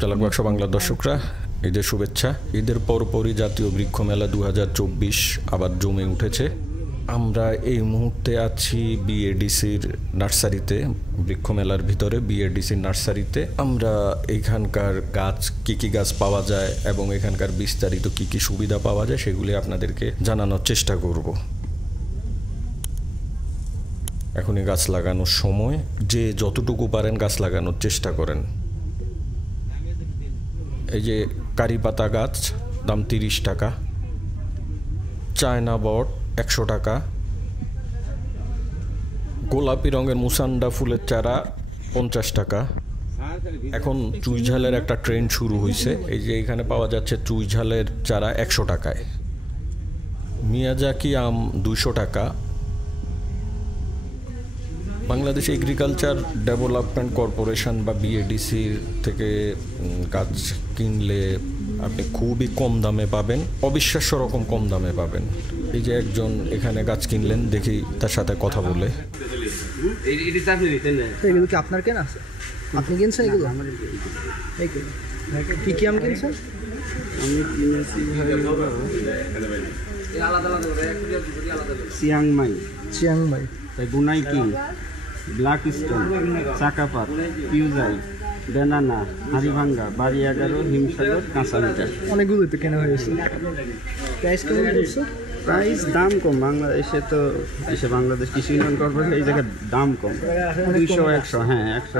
চালাক বাক্স বাংলার দর্শকরা, ঈদের শুভেচ্ছা। ঈদের পরপরই জাতীয় বৃক্ষ মেলা দু হাজার চব্বিশ আবার জমে উঠেছে। আমরা এই মুহূর্তে আছি বিএডিসির নার্সারিতে, বৃক্ষ মেলার ভিতরে বিএডিসির নার্সারিতে। আমরা এখানকার গাছ, কি কি গাছ পাওয়া যায় এবং এখানকার বিস্তারিত কি কি সুবিধা পাওয়া যায়, সেগুলি আপনাদেরকে জানানোর চেষ্টা করব। এখনই গাছ লাগানোর সময়। যে যতটুকু পারেন গাছ লাগানোর চেষ্টা করেন। এই যে কারি পাতা গাছ, দাম তিরিশ টাকা। চায়না বট একশো টাকা। গোলাপি রঙের মুসান্ডা ফুলের চারা পঞ্চাশ টাকা। এখন চুই ঝালের একটা ট্রেন্ড শুরু হয়েছে এই যে এখানে পাওয়া যাচ্ছে চুই ঝালের চারা একশো টাকায়। মিয়াজাকি আম দুশো টাকা। বাংলাদেশ এগ্রিকালচার ডেভেলপমেন্ট কর্পোরেশন বা বিএডিসির থেকে গাছ কিনলে আপনি খুবই কম দামে পাবেন অবিশ্বাস্য রকম কম দামে পাবেন। এই যে একজন এখানে গাছ কিনলেন দেখি তার সাথে কথা বলে। এগুলো কি আপনার কেনা আছে? আপনি কিনছেন এগুলো? কি কি আম কিনছেন? আমি কিনেছি চিয়াংমাই চিয়াংমাই। তাই বুনাই কিং। ব্ল্যাক স্টোন চাকাপাত পিউজাই বেনানা হাড়িভাঙ্গা বাড়ি এগারো হিমসাগর কাঁচা মিটার অনেকগুলো তো কেনা হয়েছে। প্রাইস কেমন প্রাইস দাম কম বাংলাদেশে তো এসে বাংলাদেশ কৃষি উন্নয়ন কর্পোরেশন এই জায়গায় দাম কম। দুইশো একশো হ্যাঁ একশো।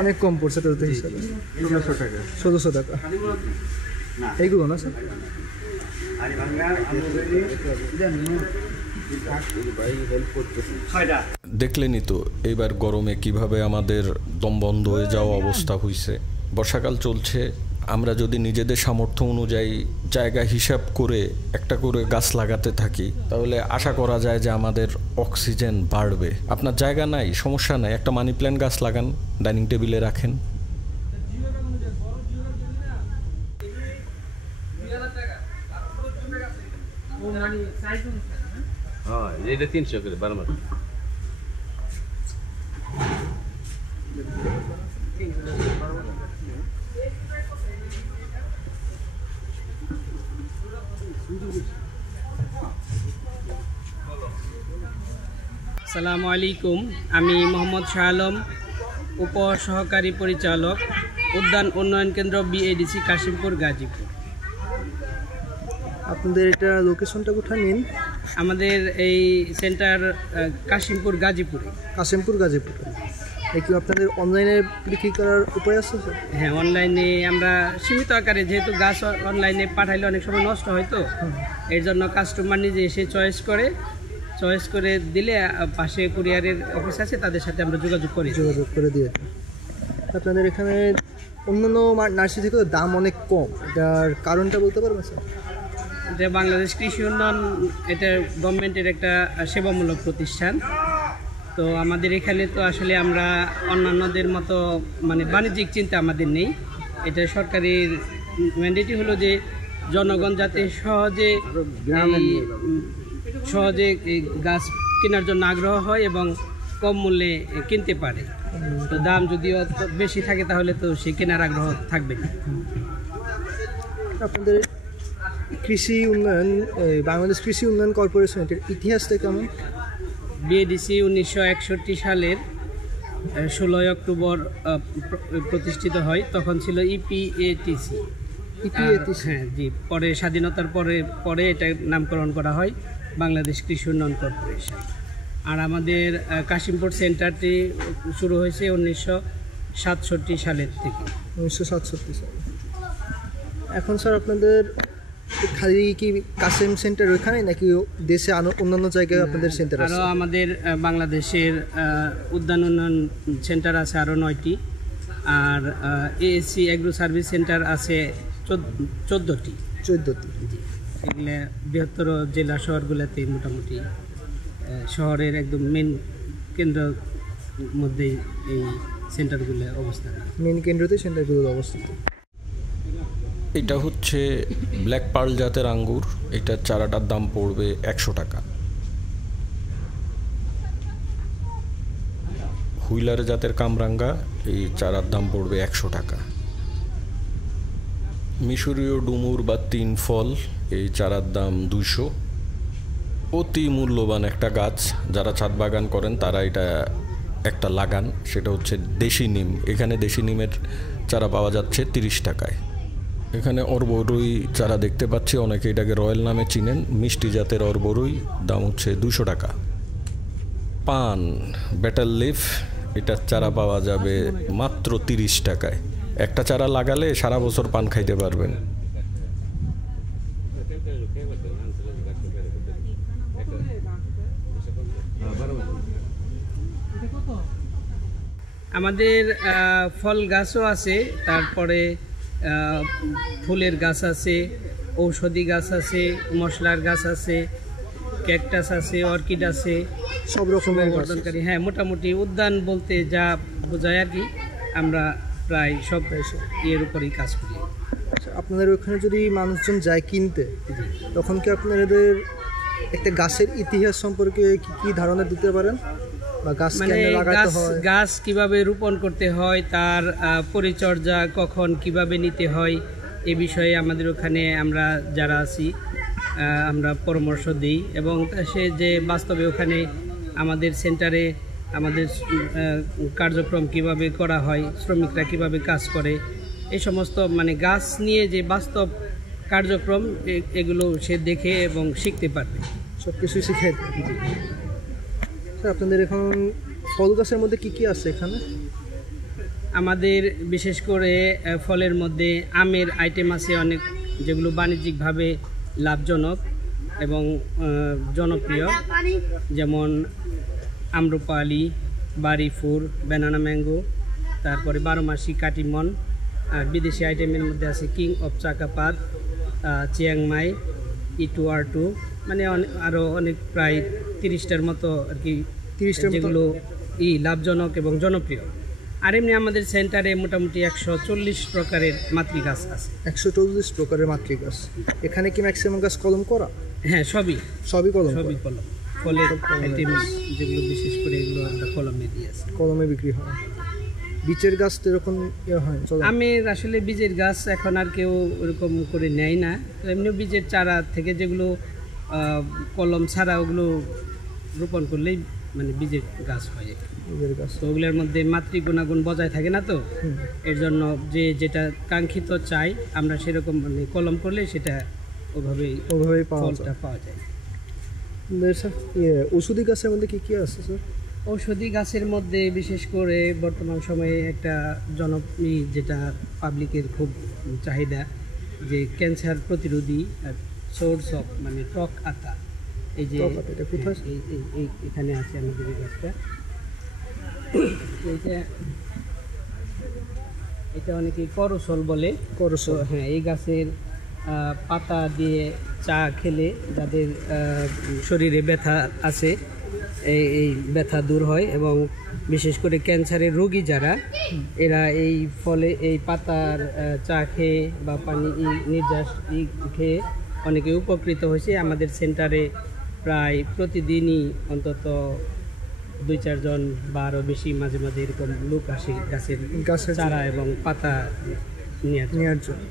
অনেক কম পড়ছে তো হিসাবে। ষোলোশো টাকা। ষোলোশো টাকা। এইগুলো না স্যার? দেখলেনই তো এবার গরমে কীভাবে আমাদের দম বন্ধ হয়ে যাওয়া অবস্থা হয়েছে বর্ষাকাল চলছে আমরা যদি নিজেদের সামর্থ্য অনুযায়ী জায়গা হিসাব করে একটা করে গাছ লাগাতে থাকি তাহলে আশা করা যায় যে আমাদের অক্সিজেন বাড়বে। আপনার জায়গা নাই সমস্যা নাই একটা মানি প্ল্যান্ট গাছ লাগান ডাইনিং টেবিলে রাখেন। হ্যাঁ এটা তিনশো করে বারো মাস। সালামু আলাইকুম আমি মোহাম্মদ শাহ আলম উপ সহকারী পরিচালক উদ্যান উন্নয়ন কেন্দ্র বিএডিসি কাশিমপুর গাজীপুর। আপনাদের এটা লোকেশনটা কোথায় নিন আমাদের এই সেন্টার কাশিমপুর গাজীপুরে। কাশিমপুর গাজীপুর। কি আপনাদের অনলাইনে বিক্রি করার উপায় আছে হ্যাঁ অনলাইনে আমরা সীমিত আকারে যেহেতু গাছ অনলাইনে পাঠাইলে অনেক সময় নষ্ট হয় তো এর জন্য কাস্টমার নিজে এসে চয়েস করে চয়েস করে দিলে পাশে কুরিয়ারের অফিস আছে তাদের সাথে আমরা যোগাযোগ করি। যোগাযোগ করে দিয়ে আপনাদের এখানে অন্যান্য নার্সারি থেকে দাম অনেক কম। এটার কারণটা বলতে পারবেন স্যার? এটা বাংলাদেশ কৃষি উন্নয়ন এটা গভর্নমেন্টের একটা সেবামূলক প্রতিষ্ঠান। তো আমাদের এখানে তো আসলে আমরা অন্যান্যদের মতো মানে বাণিজ্যিক চিন্তা আমাদের নেই। এটা সরকারের ম্যান্ডেটই হলো যে জনগণ যাতে সহজে সহজে গাছ কেনার জন্য আগ্রহ হয় এবং কম মূল্যে কিনতে পারে। তো দাম যদি বেশি থাকে তাহলে তো সে কেনার আগ্রহ থাকবে না। আপনাদের কৃষি উন্নয়ন বাংলাদেশ কৃষি উন্নয়ন কর্পোরেশন এটার ইতিহাসটা কেমন বিএডিসি উনিশশো একষট্টি সালের ষোলোই অক্টোবর প্রতিষ্ঠিত হয় তখন ছিল ইপিএটিসি। ইপিএটিসি? হ্যাঁ জি পরে স্বাধীনতার পরে পরে এটা নামকরণ করা হয় বাংলাদেশ কৃষি উন্নয়ন কর্পোরেশন। আর আমাদের কাশিমপুর সেন্টারটি শুরু হয়েছে উনিশশো সাতষট্টি সালের থেকে। উনিশশো সাতষট্টি সালে। এখন স্যার আপনাদের খালি কি কাসেম সেন্টার ওইখানে নাকি দেশে অন্যান্য জায়গায় আপনাদের সেন্টার আছে? আরও আমাদের বাংলাদেশের উদ্যান উন্নয়ন সেন্টার আছে আরও নয়টি। আর এএসসি এগ্রো সার্ভিস সেন্টার আছে চোদ্দোটি। চোদ্দটি। এগুলো বৃহত্তর জেলা শহরগুলোতে মোটামুটি শহরের একদম মেন কেন্দ্র মধ্যেই এই সেন্টারগুলো অবস্থান মেন কেন্দ্রতে সেন্টারগুলো অবস্থিত। এটা হচ্ছে ব্ল্যাক পার্ল জাতের আঙ্গুর। এটার চারাটার দাম পড়বে একশো টাকা। হুইলার জাতের কামরাঙ্গা, এই চারার দাম পড়বে একশো টাকা। মিশরীয় ডুমুর বা তিন ফল, এই চারার দাম দুশো অতি মূল্যবান একটা গাছ। যারা ছাদ বাগান করেন, তারা এটা একটা লাগান। সেটা হচ্ছে দেশি নিম। এখানে দেশি নিমের চারা পাওয়া যাচ্ছে তিরিশ টাকায়। এখানে অরবরুই চারা দেখতে পাচ্ছি। অনেকে এটাকে রয়্যাল নামে চিনেন। মিষ্টি জাতের অরবরুই, দাম হচ্ছে দুশো টাকা। পান ব্যাটাল লিফ এটার চারা পাওয়া যাবে মাত্র তিরিশ টাকায়। একটা চারা লাগালে সারা বছর পান খাইতে পারবেন। আমাদের ফল গাছও আছে। তারপরে ফুলের গাছ আছে ঔষধি গাছ আছে মশলার গাছ আছে ক্যাকটাস আছে অর্কিড আছে সব রকমের বর্ধনকারী হ্যাঁ মোটামুটি উদ্যান বলতে যা বোঝায় আর কি আমরা প্রায় সব ইয়ের উপরেই কাজ করি। আচ্ছা, আপনাদের ওখানে যদি মানুষজন যায় কিনতে তখন কি আপনাদের একটা গাছের ইতিহাস সম্পর্কে কি কি ধারণা দিতে পারেন? গাছ মানে গাছ গাছ কীভাবে রোপণ করতে হয় তার পরিচর্যা কখন কীভাবে নিতে হয় এ বিষয়ে আমাদের ওখানে আমরা যারা আছি আমরা পরামর্শ দিই এবং সে যে বাস্তবে ওখানে আমাদের সেন্টারে আমাদের কার্যক্রম কীভাবে করা হয় শ্রমিকরা কীভাবে কাজ করে এই সমস্ত মানে গাছ নিয়ে যে বাস্তব কার্যক্রম এগুলো সে দেখে এবং শিখতে পারবে। সব কিছুই শিখে আপনাদের এখন ফল গাছের মধ্যে কি কি আছে এখানে? আমাদের বিশেষ করে ফলের মধ্যে আমের আইটেম আছে অনেক, যেগুলো বাণিজ্যিকভাবে লাভজনক এবং জনপ্রিয়। যেমন আম্রপালি বাড়িফুর ব্যানানা ম্যাঙ্গো তারপরে বারো মাসি কাটিমন বিদেশি আইটেমের মধ্যে আছে কিং অফ চাকাপাত চিয়াংমাই ইটু আর টু মানে অনেক আরও অনেক প্রায় তিরিশটার মতো আর কি তিরিশটা যেগুলো ই লাভজনক এবং জনপ্রিয়। আর এমনি আমাদের সেন্টারে মোটামুটি একশো চল্লিশ প্রকারের মাতৃগাছ আছে। একশো চল্লিশ প্রকারের মাতৃ গাছ। এখানে কি ম্যাক্সিমাম গাছ কলম করা? হ্যাঁ সবই। সবই কলম সবই কলম। আইটেম যেগুলো বিশেষ করে এগুলো আমরা কলমে দিয়ে আসি। কলমে বিক্রি হয়। বিচের গাছ তো এরকম ইয়ে হয় আমের আসলে বীজের গাছ এখন আর কেউ ওরকম করে নেয় না। এমনি বীজের চারা থেকে যেগুলো কলম ছাড়া ওগুলো রোপণ করলেই মানে বীজের গাছ হয় বীজের গাছ। তো ওগুলোর মধ্যে মাতৃ গুণাগুণ বজায় থাকে না তো? এর জন্য যে যেটা কাঙ্ক্ষিত চাই আমরা সেরকম মানে কলম করলে সেটা ওভাবেই ওভাবেই ফলটা পাওয়া যায়। স্যার ওষুধি গাছের মধ্যে কি কি আছে স্যার? ঔষধি গাছের মধ্যে বিশেষ করে বর্তমান সময়ে একটা জনপ্রিয় যেটা পাবলিকের খুব চাহিদা যে ক্যান্সার প্রতিরোধী সোর্স অফ মানে টক আতা। এই যে হ্যাঁ, এখানে আছে আমাদের এই গাছটা। এইটা এটা অনেকে করসল বলে। করসল। হ্যাঁ এই গাছের পাতা দিয়ে চা খেলে যাদের শরীরে ব্যথা আছে এই এই ব্যথা দূর হয় এবং বিশেষ করে ক্যান্সারের রোগী যারা এরা এই ফলে এই পাতার চা খেয়ে বা পানি নির্যাস খেয়ে অনেকে উপকৃত হয়েছে। আমাদের সেন্টারে প্রায় প্রতিদিনই অন্তত দুই চারজন বা আরও বেশি মাঝে মাঝে এরকম লোক আসে গাছের গাছের চারা এবং পাতা নেওয়ার জন্য।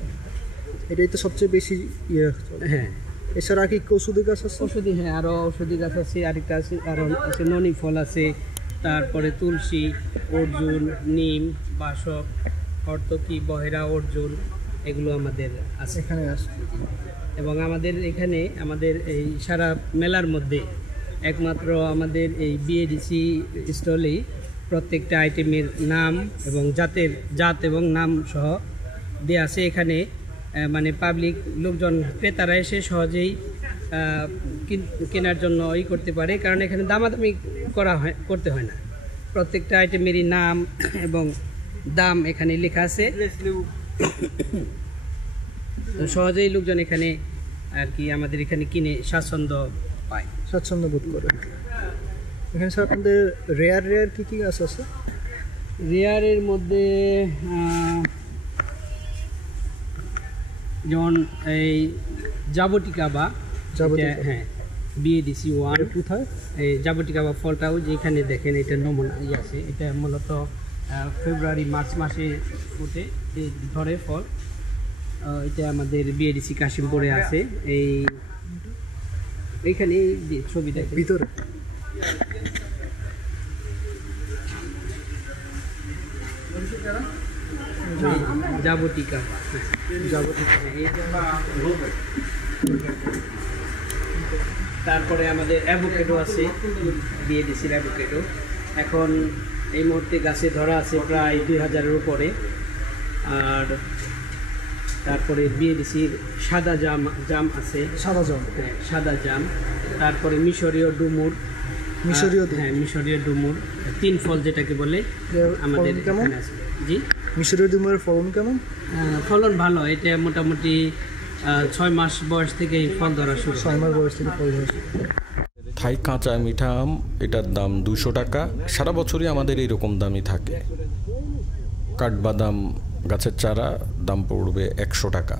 এটাই তো সবচেয়ে বেশি ইয়ে। হ্যাঁ। এছাড়া কি কি ওষুধি গাছ আছে? ওষুধি হ্যাঁ আরও ওষুধি গাছ আছে আরেকটা আছে আরও আছে ননি ফল আছে তারপরে তুলসী অর্জুন নিম বাসক হর্তকি বহেরা অর্জুন এগুলো আমাদের আছে। এখানে এবং আমাদের এখানে আমাদের এই সারা মেলার মধ্যে একমাত্র আমাদের এই বিএডিসি স্টলেই প্রত্যেকটা আইটেমের নাম এবং জাতের জাত এবং নাম সহ দেওয়া আছে। এখানে মানে পাবলিক লোকজন ক্রেতারা এসে সহজেই কেনার জন্য ই করতে পারে কারণ এখানে দামাদামি করা হয় করতে হয় না। প্রত্যেকটা আইটেমেরই নাম এবং দাম এখানে লেখা আছে। তো সহজেই লোকজন এখানে আর কি আমাদের এখানে কিনে স্বাচ্ছন্দ্য পায়। স্বাচ্ছন্দ্য বোধ করে। এখানে স্যার আপনাদের রেয়ার রেয়ার কি কি গাছ আছে? রেয়ারের মধ্যে যেমন এই জাবটিকা। বা হ্যাঁ বিএডিসি ওয়ান কোথায়? এই জাবটিকা বা ফলটাও যেখানে দেখেন এটা নমুনা ইয়ে আছে। এটা মূলত ফেব্রুয়ারি মার্চ মাসে ফুটে ধরে ফল। এটা আমাদের বিএডিসি কাশিমপুরে আছে। এই এইখানে এই যে ছবি দেখেন ভিতরে যাবতীয় তারপরে আমাদের অ্যাভোকেডো আছে বিএডিসির অ্যাভোকেডো। এখন এই মুহূর্তে গাছে ধরা আছে প্রায় দুই হাজারের উপরে। আর তারপরে বিএডিসির সাদা জাম জাম আছে। সাদা জল হ্যাঁ, সাদা জাম। তারপরে মিশরীয় ডুমুর। মিশরীয় হ্যাঁ মিশরীয় ডুমুর। তিন ফল যেটাকে বলে আমাদের কেমন? এখানে আছে। জি? মিশরীয় ডিমের ফলন কেমন? ফলন ভালো। এটা মোটামুটি ছয় মাস বয়স থেকেই ফল ধরা শুরু ছয় মাস বয়স থেকে ফল ধরে থাই কাঁচা মিঠা আম, এটার দাম দুশো টাকা। সারা বছরই আমাদের এরকম দামই থাকে। কাঠবাদাম গাছের চারা দাম পড়বে একশো টাকা।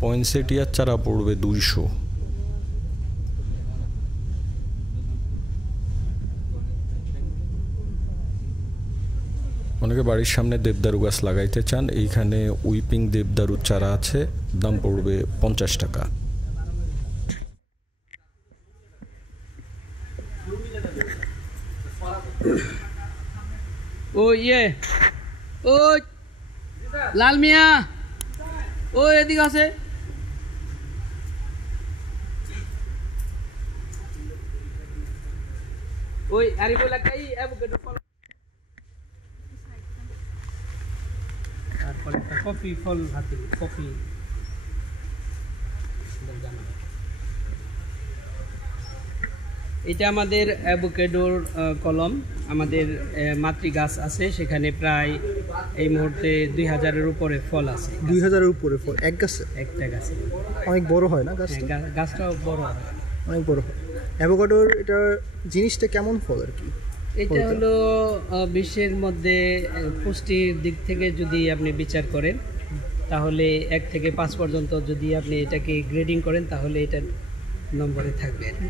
পয়েন্সেটিয়ার চারা পড়বে দুইশো। অনেকে বাড়ির সামনে দেবদারু গাছ লাগাইতে চান, এইখানে উইপিং দেবদারুর চারা আছে, দাম পড়বে পঞ্চাশ টাকা। ও ইয়ে। ও, লাল মিয়া। ও, এদিকে আছে ওই কফি ফল হাতে, কফি। এটা আমাদের অ্যাভোকেডোর কলম। আমাদের আহ, মাতৃ গাছ আছে সেখানে প্রায় এই মুহূর্তে দুই হাজারের উপরে ফল আছে। দুই হাজারের উপরে ফল এক গাছে? একটা গাছে। অনেক বড় হয় না হ্যাঁ, গাছটা গা- গাছটাও বড় হয়। অনেক বড় হয়। অ্যাভোকাডোর এটা জিনিসটা কেমন ফল আর কি? এটা হলো বিশ্বের মধ্যে পুষ্টির দিক থেকে যদি আপনি বিচার করেন তাহলে এক থেকে পাঁচ পর্যন্ত যদি আপনি এটাকে গ্রেডিং করেন তাহলে এটা নম্বরে থাকবে আর কি।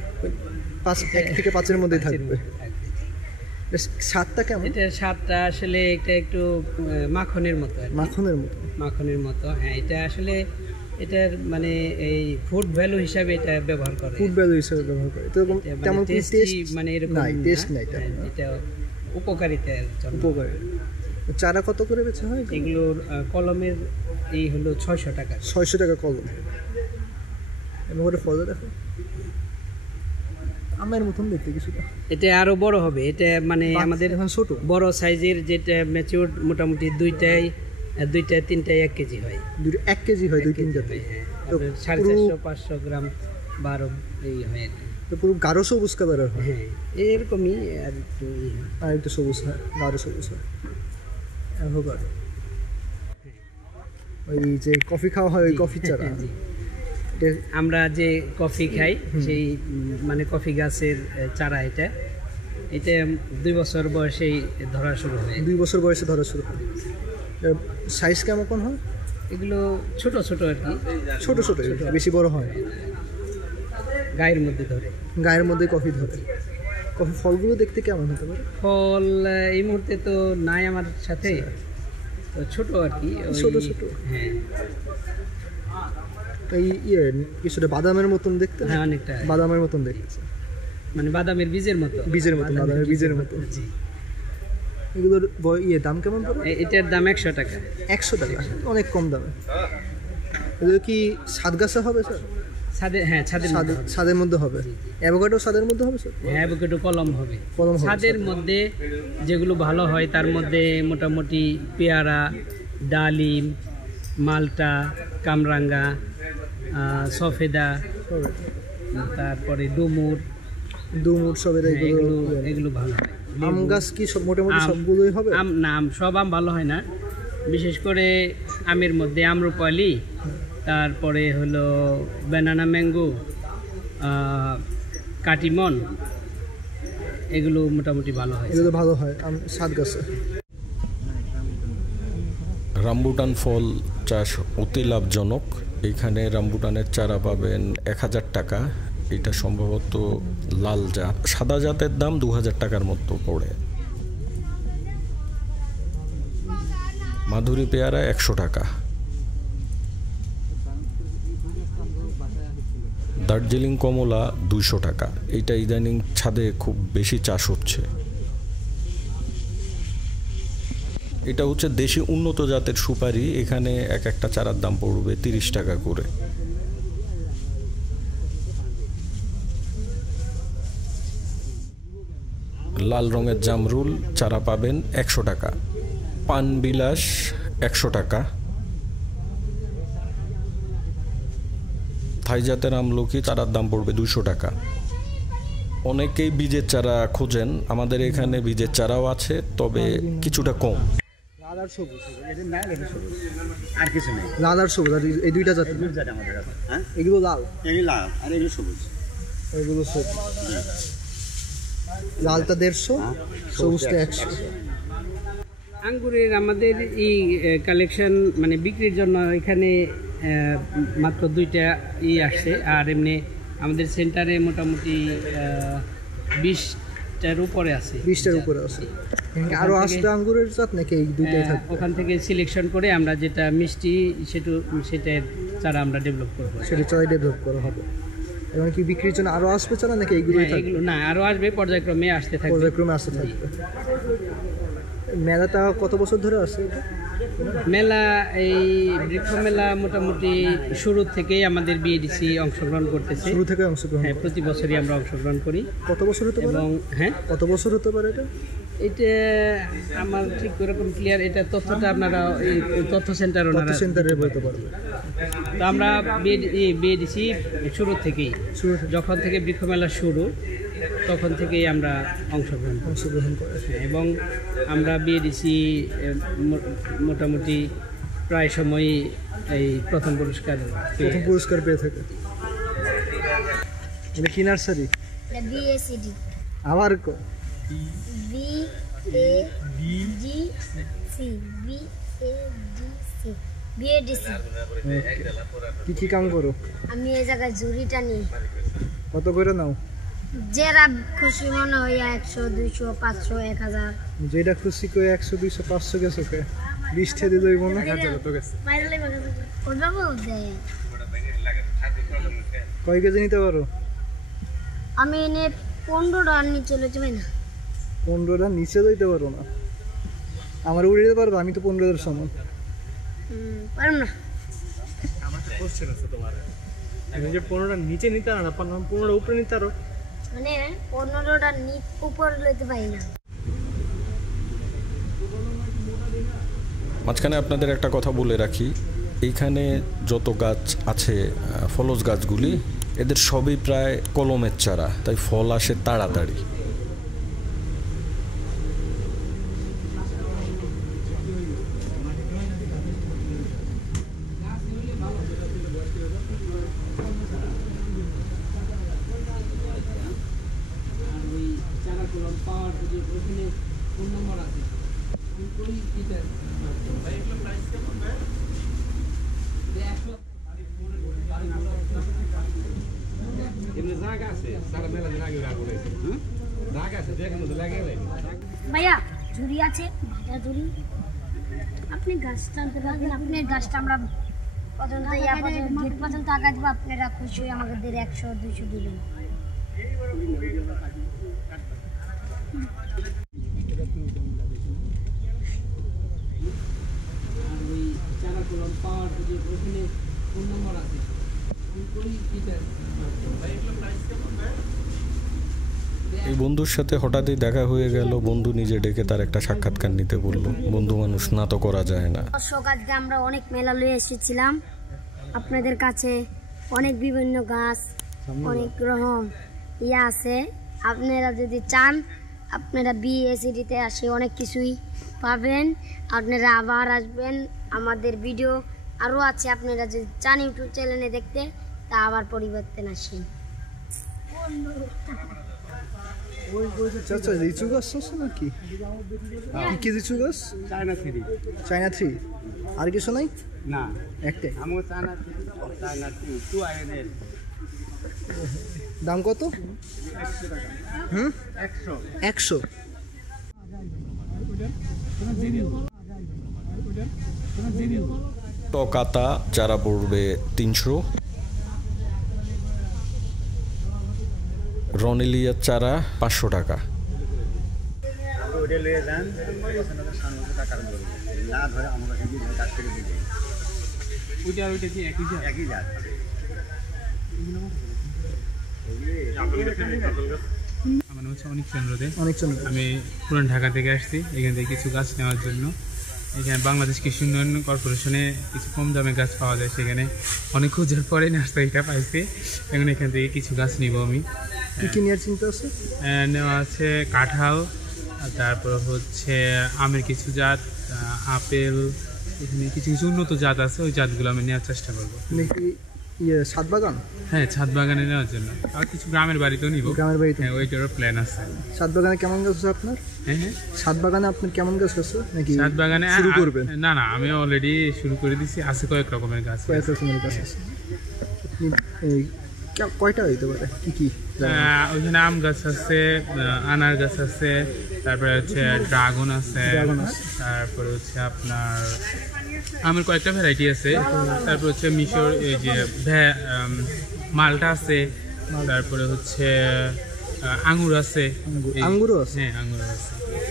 পাঁচ এক থেকে পাঁচের মধ্যে থাকবে। স্বাদটা কেমন? এটার স্বাদটা আসলে এটা একটু মাখনের মতো মাখনের মতো। মাখনের মতো হ্যাঁ এটা আসলে এটার মানে এই ফুড ভ্যালু হিসাবে এটা ব্যবহার করে। ফুড ভ্যালু হিসেবে ব্যবহার করে। তো মানে তেমন টেস্ট মানে এরকম নাই টেস্ট নাই হ্যাঁ, এটা উপকারিতার জন্য। উপকারী চারা কত করে বেচা হয় এগুলোর কলমের এই হলো ছয়শো টাকা। ছয়শো টাকা কলম। এবং ওটা ফল দেখো। আমের মতন দেখতে কিছুটা। এটা আরও বড় হবে এটা মানে আমাদের এখন ছোট। বড় সাইজের যেটা ম্যাচিওর মোটামুটি দুইটাই দুইটা তিনটাই এক কেজি হয়। দুটো এক কেজি হয় দুই তিনটাতে হ্যাঁ, সাড়ে চারশো পাঁচশো গ্রাম বারো এই হয় তো পুরো গাঢ় সবুজ কালারের হয়। হ্যাঁ এরকমই আর একটু আর একটু সবুজ হয় গাঢ় সবুজ হয়। অ্যাভোকাডো ওই যে কফি খাওয়া হয় ওই কফি চারা। আমরা যে কফি খাই সেই মানে কফি গাছের চারা এটা। এটা দুই বছর বয়সেই ধরা শুরু হয়। দুই বছর বয়সে ধরা শুরু হয়। সাইজ কেমন হয়? এগুলো ছোট ছোট আর কি। ছোট ছোট বেশি বড় হয়? গায়ের মধ্যে ধরে। গায়ের মধ্যে কফি ধরে। কফি ফলগুলো দেখতে কেমন হতে পারে? ফল এই মুহূর্তে তো নাই আমার সাথে। তো ছোট আর কি ছোট ছোট। হ্যাঁ। এই ইয়ে কিছুটা বাদামের মতন দেখতে? হ্যাঁ অনেকটা। বাদামের মতন দেখতে। মানে বাদামের বীজের মতো। বীজের মতো বাদামের বীজের মতো। জি। এগুলোর ইয়ে দাম কেমন পড়ে? এটার দাম একশো টাকা। একশো টাকা অনেক কম দামে। এগুলো কি সাত গাছে হবে স্যার? ছাদে হ্যাঁ ছাদের ছাদ ছাদের মধ্যে হবে? অ্যাভোকাডো ছাদের মধ্যে হবে স্যার? হ্যাঁ অ্যাভোকেডো কলম হবে। কলম ছাদের মধ্যে যেগুলো ভালো হয় তার মধ্যে মোটামুটি পেয়ারা ডালিম মালটা কামরাঙ্গা সফেদা তারপরে ডুমুর। দুমুট সবের হ্যাঁ, এগুলো এগুলো। ভালো। হয়। আম গাছ কি সব মোটামুটি সবগুলোই হবে? আম না আম সব আম ভালো হয় না। বিশেষ করে আমের মধ্যে আম্রপালি তারপরে হলো ব্যানানা ম্যাঙ্গো কাটিমন এগুলো মোটামুটি ভালো হয়। এগুলো ভালো হয় আম সাত গাছে। রামবুটান ফল চাষ অতি লাভজনক। এইখানে রামবুটানের চারা পাবেন এক হাজার টাকা। এটা সম্ভবত লাল জাত। সাদা জাতের দাম দু হাজার টাকার মতো পড়ে। মাধুরী পেয়ারা একশো টাকা। দার্জিলিং কমলা দুইশো টাকা। এটা ইদানিং ছাদে খুব বেশি চাষ হচ্ছে। এটা হচ্ছে দেশি উন্নত জাতের সুপারি। এখানে এক একটা চারার দাম পড়বে তিরিশ টাকা করে। লাল রঙের জামরুল, চারা পাবেন একশো টাকা। পান বিলাস একশো টাকা। থাই জাতের আমলকি, চারার দাম পড়বে দুশো টাকা। অনেকেই বীজের চারা খোঁজেন। আমাদের এখানে বীজের চারাও আছে, তবে কিছুটা কম। লাল আর সবুজ। আর কিছু নেই। লাল আর সবুজ আর এই দুইটা জাতে আমাদের কাছে হ্যাঁ? এগুলো লাল। এগুলো লাল আর এগুলো সবুজ। এগুলো সবুজ। লালটা দেড়শো সবুজটা একশো। আঙ্গুরের আমাদের এই কালেকশন মানে বিক্রির জন্য এখানে মাত্র দুইটা ই আসছে আর এমনি আমাদের সেন্টারে মোটামুটি বিশটার উপরে আছে। বিশটার উপরে আছে। আরও আরও আসবে আঙ্গুরের জাত নাকি এই দুইটাই আহ, থাকবে? ওখান থেকে সিলেকশন করে আমরা যেটা মিষ্টি সেটু সেটার চারা আমরা ডেভেলপ করব। সেটা চাই ডেভেলপ করা হবে। এবং কি বিক্রির জন্য আরও আসবে চারা নাকি এইগুলোই হ্যাঁ, থাকবে? এগুলো না আরও আসবে পর্যায়ক্রমে আসতে থাকবে। পর্যায়ক্রমে আসতে থাকবে। মেলাটা কত বছর ধরে আছে এটা? মেলা এই বৃক্ষ মেলা মোটামুটি শুরু থেকেই আমাদের বিএডিসি অংশগ্রহণ করতেছে। শুরু থেকে অংশগ্রহণ হ্যাঁ প্রতি বছরই আমরা অংশগ্রহণ করি। কত বছর হতে পারে? এবং হ্যাঁ? কত বছর হতে পারে এটা? এটা আমার ঠিক ওরকম ক্লিয়ার এটা তথ্যটা আপনারা এই তথ্য সেন্টার ওনারা সেন্টারে বলতে পারবে। তো আমরা বিএডিসি শুরু থেকেই শুরু যখন থেকে বৃক্ষ মেলা শুরু তখন থেকেই আমরা অংশগ্রহণ অংশগ্রহণ করে এবং আমরা বিএডিসি মোটামুটি প্রায় সময়ই এই প্রথম পুরস্কার প্রথম পুরস্কার পেয়ে থাকে। এটা কি নার্সারি? বিএসিডি আবার ক? B A D C B A D C BADC কি কি কাম করো? আমি এই জায়গায় জুরিটা নিই। কত করে নাও? যারা খুশি মনে হয় একশো দুইশো পাঁচশো এক হাজার। যেটা খুশি করে একশো দুইশো পাঁচশো গেছে কে বিশ না? কয় কেজি নিতে পারো? আমি এনে পনেরোটা নিয়ে চলে যাবে না। পনেরোটা নিচে দিতে পারো না? আমার উড়ে দিতে পারব আমি তো পনেরোটার সমান। হুম, পারব না। যে পনেরোটা নিচে নিতে না পনেরোটা উপরে নিতে পারো মানে পনেরোটা নিট উপর লইতে পারি না। মাঝখানে আপনাদের একটা কথা বলে রাখি। এইখানে যত গাছ আছে ফলস গাছগুলি, এদের সবই প্রায় কলমের চারা, তাই ফল আসে তাড়াতাড়ি এমনি জায়গা আছে সারা মেলা দিন আগে রাখব জায়গা আছে দেখেন তো লাগে ভাইয়া ঝুড়ি আছে ভাজা ঝুড়ি আপনি গাছ টানতে পারবেন আপনার গাছটা আমরা পর্যন্ত ইয়া পর্যন্ত গেট পর্যন্ত আগা দেবো আপনারা খুশি হয়ে আমাদের একশো দুইশো দিবেন। এই বন্ধুর সাথে হঠাৎই দেখা হয়ে গেল বন্ধু নিজে ডেকে তার একটা সাক্ষাৎকার নিতে বলল। বন্ধু মানুষ না তো করা যায় না। দর্শক আজকে আমরা অনেক মেলা লয়ে এসেছিলাম। আপনাদের কাছে অনেক বিভিন্ন গাছ অনেক রকম ইয়া আছে। আপনারা যদি চান আপনারা বিএসিডিতে আসে অনেক কিছুই পাবেন। আপনারা আবার আসবেন। আমাদের ভিডিও আরও আছে আপনারা যদি চান ইউটিউব চ্যানেলে দেখতে তা আবার পরিবর্তন আসেন আচ্ছা লিচু গাছ আছে নাকি? কি কি লিচু গাছ? China three. China three. আর কিছু নাই? না। একটাই। আমার চায়না দাম কত? হুম? একশো। টকাতা চারা পড়বে তিনশো। রনেলিয়ার চারা পাঁচশো টাকা। আমরা নাম হচ্ছে অনিক চন্দ্র অনেক চন্দ্র আমি পুরান ঢাকা থেকে আসছি। এখান থেকে কিছু গাছ নেওয়ার জন্য। এখানে বাংলাদেশ কৃষি উন্নয়ন কর্পোরেশনে কিছু কম দামে গাছ পাওয়া যায় সেখানে অনেক খোঁজার পরে নার্সারিটা পাইছি। এখন এখান থেকে কিছু গাছ নিব আমি। কী নেওয়ার চিন্তা আছে? নেওয়া আছে কাঁঠাল তারপর হচ্ছে আমের কিছু জাত আপেল এখানে কিছু কিছু উন্নত জাত আছে ওই জাতগুলো আমি নেওয়ার চেষ্টা করব। নাকি ইয়ে সাত বাগান? হ্যাঁ ছাদ বাগানে নেওয়ার জন্য। আর কিছু গ্রামের বাড়িতেও নিব। গ্রামের বাড়িতে হ্যাঁ ওইটারও প্ল্যান আছে। সাত বাগানে কেমন গাছ আছে আপনার? হ্যাঁ হ্যাঁ। সাত বাগানে আপনার কেমন গাছ আছে? নাকি ছাদ বাগানে শুরু করবেন? না না আমি অলরেডি শুরু করে দিছি। আছে কয়েক রকমের গাছ কয়েক রকমের গাছ আছে। কয়টা হইতে পারে? কি কি? ওইখানে আম গাছ আছে আনার গাছ আছে তারপরে হচ্ছে ড্রাগন আছে। তারপরে হচ্ছে আপনার আমের কয়েকটা ভ্যারাইটি আছে। তারপর হচ্ছে মিশর এই যে মালটা আছে তারপরে হচ্ছে আঙ্গুর আছে। আঙ্গুর- আঙ্গুরও আছে? হ্যাঁ আঙ্গুর আছে।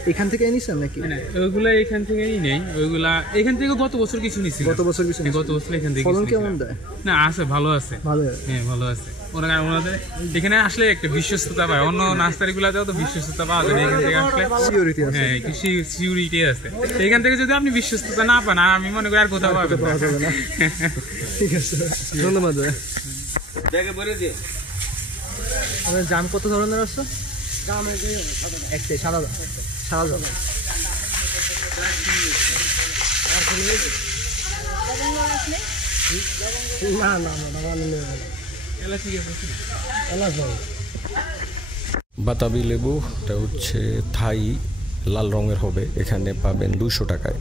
এখান থেকে এনেছেন নাকি? না, ওইগুলা এখান থেকেই নেই। ওইগুলা এখান থেকে গত বছর কিছু নিছি গত বছর কিছু গত বছর এখান থেকে ফলন কেমন। দেয়? না আছে ভালো আছে। ভালো। হ্যাঁ ভালো আছে। ওরা ওনাদের এখানে আসলে একটা বিশ্বস্ততা পায়। অন্য নার্সারি গুলাতেও তো বিশ্বস্ততা পাওয়া যায় এখান থেকে আসলে হ্যাঁ সিউরিটি আছে। এখান থেকে যদি আপনি বিশ্বস্ততা না পান আর আমি মনে করি আর কোথাও পাবেন ঠিক আছে। ধন্যবাদ ব্যাগে ভরে জাম কত ধরনের আছে? একটাই সাদা সাদা জাম। না না না না। বাতাবি লেবু, এটা হচ্ছে থাই, লাল রঙের হবে। এখানে পাবেন দুইশো টাকায়।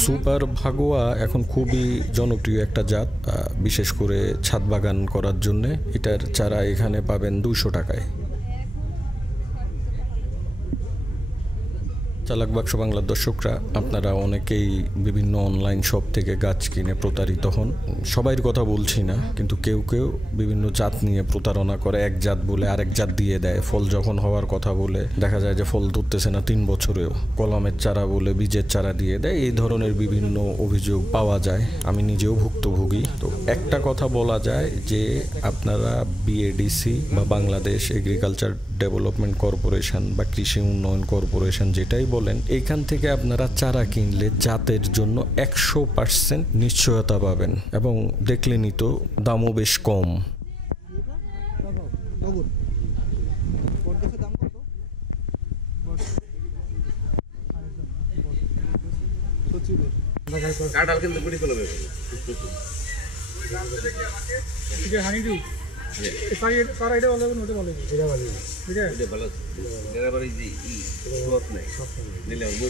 সুপার ভাগোয়া এখন খুবই জনপ্রিয় একটা জাত বিশেষ করে ছাদ বাগান করার জন্যে। এটার চারা এখানে পাবেন দুইশো টাকায়। চালাক বাক্স বাংলার দর্শকরা, আপনারা অনেকেই বিভিন্ন অনলাইন শপ থেকে গাছ কিনে প্রতারিত হন। সবাইয়ের কথা বলছি না, কিন্তু কেউ কেউ বিভিন্ন জাত নিয়ে প্রতারণা করে, এক জাত বলে আরেক জাত দিয়ে দেয়। ফল যখন হওয়ার কথা বলে, দেখা যায় যে ফল ধরতেছে না তিন বছরেও। কলমের চারা বলে বীজের চারা দিয়ে দেয়, এই ধরনের বিভিন্ন অভিযোগ পাওয়া যায়। আমি নিজেও ভুক্তভোগী। তো একটা কথা বলা যায় যে, আপনারা বিএডিসি বা বাংলাদেশ এগ্রিকালচার ডেভেলপমেন্ট কর্পোরেশন বা কৃষি উন্নয়ন কর্পোরেশন যেটাই বলেন এইখান থেকে আপনারা চারা কিনলে জাতের জন্য একশো পার্সেন্ট নিশ্চয়তা পাবেন এবং দেখলেনই তো দামও বেশ কম। কাঁঠাল কিন্তু হানিডু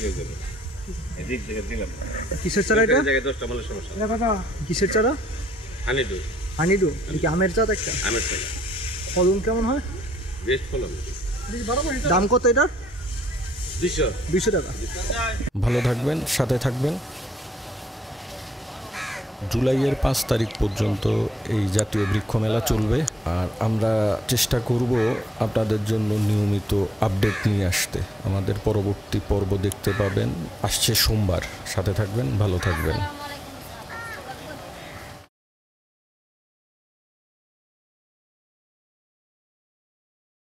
হয়ে কিসের চারা এটা? কিসের চারা? হানিডু। কি আমের একটা? আমের ফলন কেমন হয়? বেস্ট ফলন। দাম কত এটার? দুইশো। দুইশো টাকা। ভালো থাকবেন সাথে থাকবেন। জুলাইয়ের পাঁচ তারিখ পর্যন্ত এই জাতীয় বৃক্ষ মেলা চলবে। আর আমরা চেষ্টা করব আপনাদের জন্য নিয়মিত আপডেট নিয়ে আসতে। আমাদের পরবর্তী পর্ব দেখতে পাবেন। আসছে সোমবার। সাথে থাকবেন, ভালো থাকবেন।